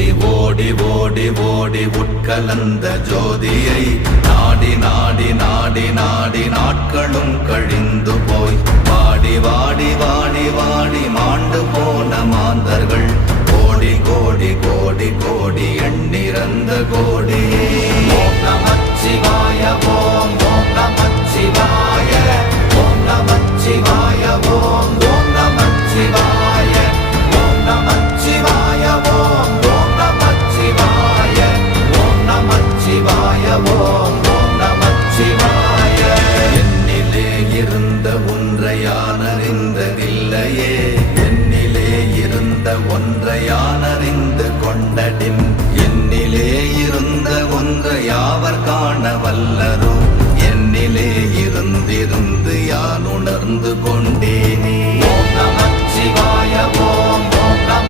ஓடி ஓடி ஓடி உட்கலந்த ஜோதியை நாடி நாடி நாடி நாடி நாட்களும் கழிந்து போய் வாடி வாடி வாடி வாடி மாண்டு போன மாந்தர்கள் கோடி கோடி கோடி கோடி எண்ணிறந்த கோடி. ஓம் நமச்சிவாய ஓம் ஓம் நமச்சிவாய ஓம் நமச்சிவாய ஓம் ஓம் நமச்சிவாய ஓம் நமச்சிவாய ஓம் ஓம் நமச்சிவாய ஓம் நமச்சிவாய ஓம் ஓம் நமச்சிவாய. என்னிலே இருந்த ஒன்றை யான் அறிந்ததில்லையே, என்னிலே இருந்த ஒன்றை யான் அறிந்து கொண்டடின், என்னிலே இருந்த ஒன்றை யாவர் காண வல்லரோ, என்னிலே இருந்திருந்து யான் உணர்ந்து கொண்டேனே.